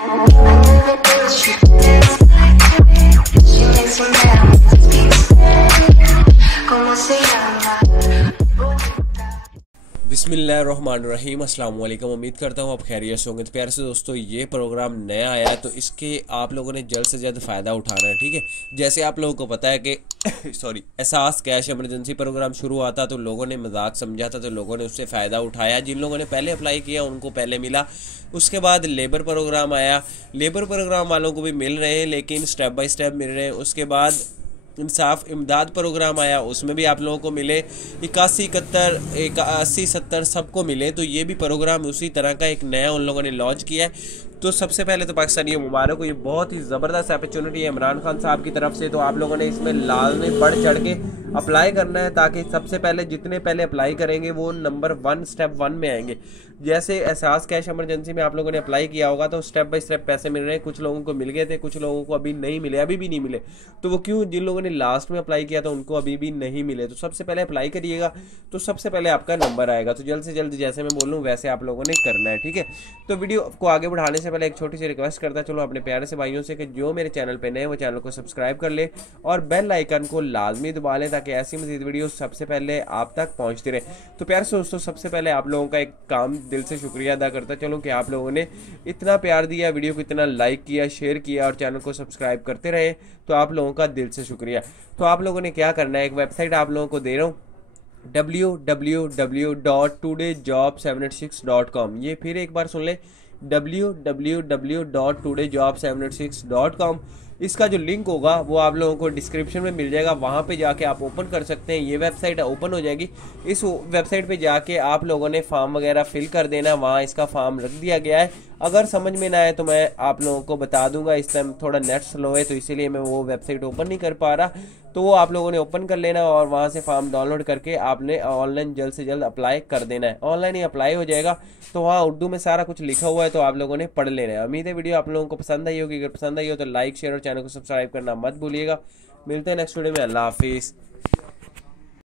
बिस्मिल्लाहिर्रहमानिर्रहीम। अस्सलाम वालेकुम। उम्मीद करता हूँ आप खैरियत से होंगे। तो प्यारे से दोस्तों, ये प्रोग्राम नया आया है तो इसके आप लोगों ने जल्द से जल्द फ़ायदा उठाना है, ठीक है। जैसे आप लोगों को पता है कि सॉरी, एहसास कैश इमरजेंसी प्रोग्राम शुरू हुआ था तो लोगों ने मजाक समझा था, तो लोगों ने उससे फ़ायदा उठाया। जिन लोगों ने पहले अप्लाई किया उनको पहले मिला। उसके बाद लेबर प्रोग्राम आया, लेबर प्रोग्राम वालों को भी मिल रहे हैं लेकिन स्टेप बाय स्टेप मिल रहे हैं। उसके बाद इंसाफ इमदाद प्रोग्राम आया, उसमें भी आप लोगों को मिले 81-70 सबको मिले। तो ये भी प्रोग्राम उसी तरह का एक नया उन लोगों ने लॉन्च किया है। तो सबसे पहले तो पाकिस्तानी मुबारक हो, ये बहुत ही ज़बरदस्त अपॉर्चुनिटी है इमरान खान साहब की तरफ से। तो आप लोगों ने इसमें लाजमी बढ़ चढ़ के अप्लाई करना है ताकि सबसे पहले जितने पहले अप्लाई करेंगे वो नंबर 1 स्टेप 1 में आएंगे। जैसे एहसास कैश इमरजेंसी में आप लोगों ने अप्लाई किया होगा तो स्टेप बाय स्टेप पैसे मिल रहे हैं। कुछ लोगों को मिल गए थे, कुछ लोगों को अभी नहीं मिले, अभी भी नहीं मिले। तो वो क्यों? जिन लोगों ने लास्ट में अप्लाई किया था उनको अभी भी नहीं मिले। तो सबसे पहले अप्लाई करिएगा तो सबसे पहले आपका नंबर आएगा। तो जल्द से जल्द जैसे मैं बोलूँ वैसे आप लोगों ने करना है, ठीक है। तो वीडियो को आगे बढ़ाने से पहले एक छोटी सी रिक्वेस्ट करता चलो अपने प्यारे से भाइयों से कि जो मेरे चैनल पे नए वो चैनल को सब्सक्राइब कर ले और बेल आइकन को लाजमी दबा लें ताकि ऐसी मजीद वीडियो सबसे पहले आप तक पहुंचती रहे। तो प्यारे से दोस्तों, सबसे पहले आप लोगों का एक काम दिल से शुक्रिया अदा करता चलो कि आप लोगों ने इतना प्यार दिया, वीडियो को इतना लाइक किया, शेयर किया और चैनल को सब्सक्राइब करते रहे। तो आप लोगों का दिल से शुक्रिया। तो आप लोगों ने क्या करना है, एक वेबसाइट आप लोगों को दे रहा हूँ www.todayjob786.com। ये फिर एक बार सुन ले, www.todayjob786.com। इसका जो लिंक होगा वो आप लोगों को डिस्क्रिप्शन में मिल जाएगा, वहाँ पे जाके आप ओपन कर सकते हैं। ये वेबसाइट ओपन हो जाएगी। इस वेबसाइट पे जाके आप लोगों ने फॉर्म वगैरह फिल कर देना, वहाँ इसका फॉर्म रख दिया गया है। अगर समझ में ना आए तो मैं आप लोगों को बता दूंगा। इस टाइम थोड़ा नेट स्लो है तो इसीलिए मैं वो वेबसाइट ओपन नहीं कर पा रहा। तो वो आप लोगों ने ओपन कर लेना और वहाँ से फॉर्म डाउनलोड करके आपने ऑनलाइन जल्द से जल्द अप्लाई कर देना है। ऑनलाइन ही अप्लाई हो जाएगा। तो वहाँ उर्दू में सारा कुछ लिखा हुआ है तो आप लोगों ने पढ़ लेना है। उम्मीद है वीडियो आप लोगों को पसंद आई होगी। अगर पसंद आई हो तो लाइक शेयर और चैनल को सब्सक्राइब करना मत भूलिएगा। मिलते हैं नेक्स्ट वीडियो में। अल्लाह हाफिज़।